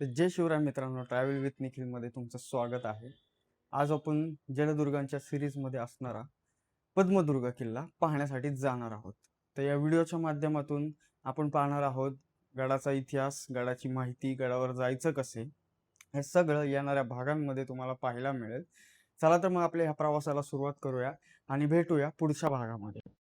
तर जय शिवराय मित्रांनो, travel with निखिलमध्ये तुमचं स्वागत आहे. आज आपण जलदुर्गांच्या सिरीजमध्ये असणारा पद्मदुर्ग किल्ला पाहण्यासाठी जाणार आहोत. तर या व्हिडिओच्या माध्यमातून आपण पाहणार आहोत गडाचा इतिहास, गडाची माहिती, गडावर जायचं कसे, हे सगळं येणाऱ्या भागांमध्ये तुम्हाला पाहायला मिळेल. चला तर मग आपल्या ह्या प्रवासाला सुरुवात करूया आणि भेटूया पुढच्या भागामध्ये.